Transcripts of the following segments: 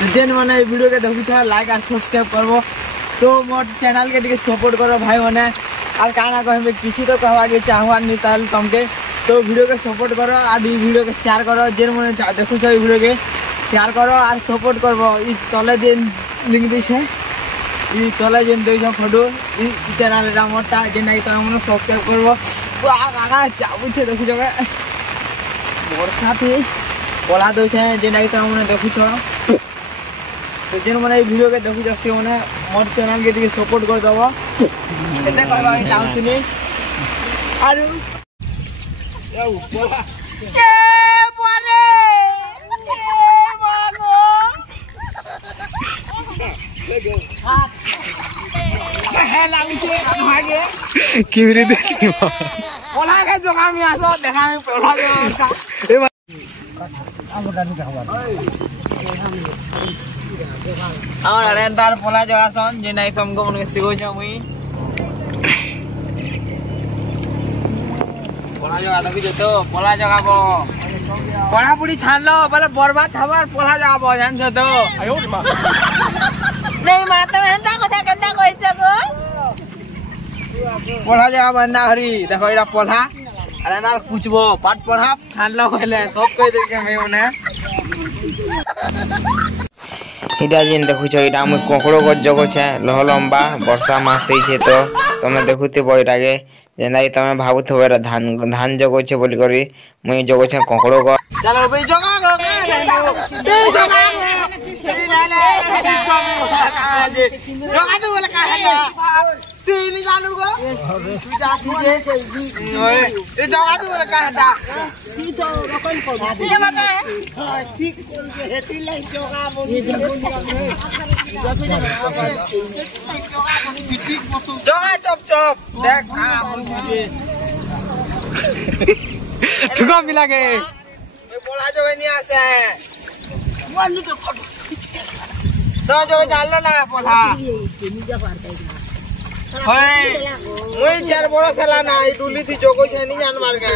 जेन मैंने वीडियो के देखुछ लाइक और सब्सक्राइब करबो तो मोर चैनल के सपोर्ट करो भाई मैंने और काना कहबे किसी तो कहवा के चाहवार नहीं ताल तुमके तो वीडियो के सपोर्ट करो और वीडियो के शेयर करो जेन मैंने देखुछ वीडियो के शेयर करो और सपोर्ट करबो ई तले जेन लिंक दिस है ई तले जेन देछ फोटो ई चैनल रा मोटा जे नहीं तो हमने सब्सक्राइब करबो आगा चाबुछ देखुछ वर्षा थी पला दो जे नहीं तो हमने देखुछ तो जेन मैंने वीडियो के देखुछ से मैंने मोर चैनल के सपोर्ट कर दबो एते कहबा चाहतनी आरु याऊ बोला ए बोले ए मागो हे लागुछे भागे किवरी देखि बोला के जोगा में आसो देखा में बोला के ए और अरेंदार पोला जगासन जे नहीं तुमको उनके सिखो छ मुई पोला जगा देखि जतो पोला जगाबो पढ़ा पुड़ी छान लो पहले बर्बाद हमार पोला जगाबो जान छ तो आयो मां नहीं माता हेंदा कथा कंदा कइसे गो पोला जगा बंदा हरी देखो इरा पोला अरेंदार पूछबो पाठ पढ़ा छान लो पहले सब कह दे के मैं उन्हें इटा जेन देखुछ इटा मुई कोकड़ो को जगोछे लह लंबा वर्षा मास छे तो तमे देखुथिबो इटाके जेना तमे भाबुथबो रे धान जगोछे बोली करी मुई जगोछे कोकड़ो को चलो भाई जगा रो के जगा जगा तो बोले का है तू नहीं जानू गो तू जाती जे ओए ए जगा तो बोले का है ती तो रकन को ये बता है ठीक बोल के हेती लाई जगा बोली जगा चुप चुप देख आ बोल ठुका मिला के मैं बोला जो नहीं आसे वाली के फोटो तो जो डाल ना बोला होय मुई 4 बरस हला ना ई डुली थी जो कोई से नहीं जान मार के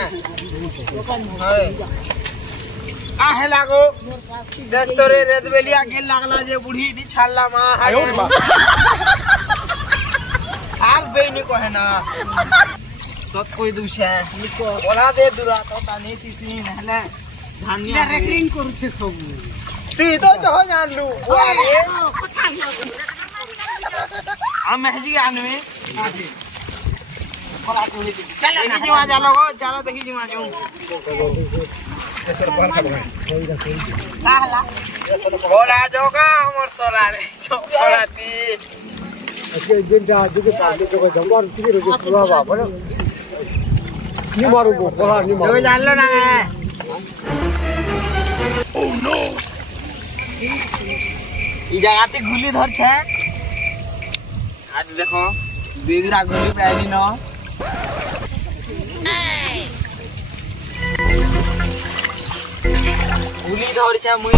होय आ है लागो देख तोरे रेदबेलिया गेल लागला जे बुढ़ी नी छालला मा आयो बा आग बेनी को है ना सब कोई दुछे निको बोला दे दुरा तो तानी तीसी नहले धानिया रेकरिंग करू छे सब ती तो जो जान लू अरे हम महजी आनवे बोला तो चल देखि जीवा चलो गो चलो देखि जीवा जाऊं काला बोला जोगा हमर सोला रे चोकलाती अच्छा दिन जा दुके साथे जो जंगल की रे पूरा बाप रे नी मारू बोला नी मारू जो जान लो ना ओ नो ई जगाते गुली धर छे आज देखो बेगरा गुली पे आइली न गुली धर छे मुई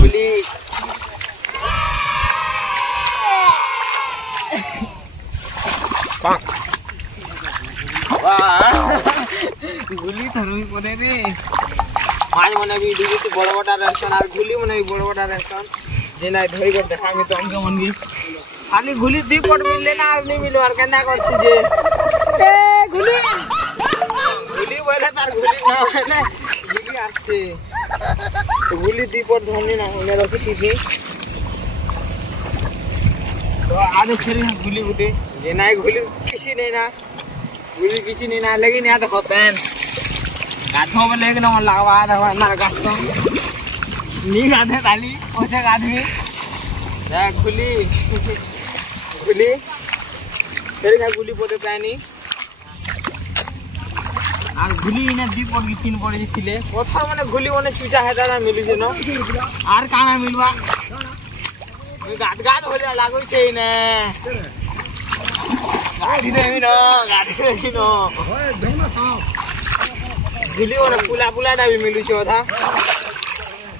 गुली पाक वाह गुली धरुई पड़े रे आज मने भी डीजे से बड़ बड़ा रेशन और गुली मने भी बड़ बड़ा रेशन जे নাই ধই করে দেখামি তো আমকে মনবি খালি গুলি দুই পট মিললে না আর नहीं मिलो আর কেন্দা করছি যে এ গুলি গুলি বলে তার গুলি না না গুলি আসছে তো গুলি দুই পট ধরনি না হনে রাখিছি তো আজ ফেরি গুলি গুটে যে নাই গুলি কিছু নেই না গুলি কিছু নেই না लेकिन यहाँ देखो पेन गाठो में लेकिन मन लगवा देखो ना गाछो नी गाधे ताली ओछे गाधे देख गुली गुली तेरे का गुली पोते पानी আর গুলি না দুই পট কি তিন পট দিছিলে কথা মানে গুলি মানে চুচা হেটা না মিলিছে ন আর কানা মিলবা ওই গাত গাত হলে লাগইছে না গাড়ি দেবি না গাড়ি দেবি না ওই দেনা সব गुली वाला पुला पुला ना भी मिलू छे था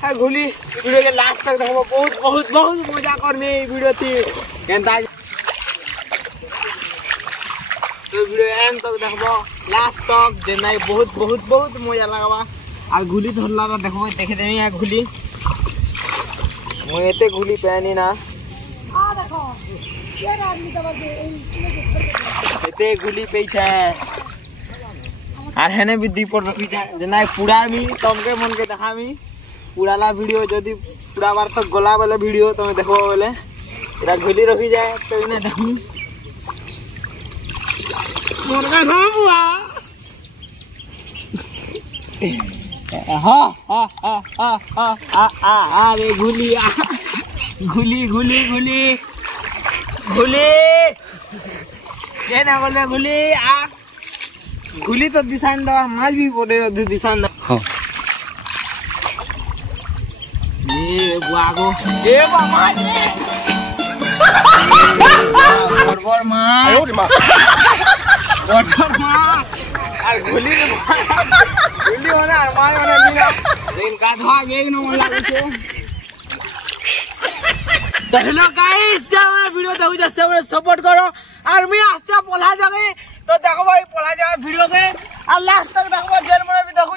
आ गुली वीडियो के लास्ट तक देखबो बहुत बहुत बहुत मजा करने वीडियो थी केनता तो वीडियो एंड तक देखबो लास्ट तक जे नहीं बहुत बहुत बहुत मजा लागबा आ गुली धरला देखबो देखे देमी आ गुली ମୁଁ ଏତେ ଗୁଲି ପାଏନି ନା एते गुली पैछे आर हेने भी दीपड़ रखी जाए जना पूरा मी तमके मन के देखामी पूराला वीडियो जदी पूरा बार तक गला वाला वीडियो तमे देखो बोले एरा गुली रखी जाए तो इने देखू मोर का भाबुआ हा रे गुली गुली गुली गुली गुली ये ना बोले गुली आ गुली तो दिशान दवा माज भी बोले दिशान हां ये बुआगो ए बा माज रे बरबर मा आयो रे मा बरबर मा আর গুলি গুলি মানে আর মাই মানে নিলা রেল কাঠা বেগ ন মন লাগছে तो हेलो गाइस जाओ वीडियो देखो जैसे सपोर्ट करो और मैं आस्ते पला जागे तो देखो भाई पला जागे वीडियो के और लास्ट तक देखो जेल में भी देखो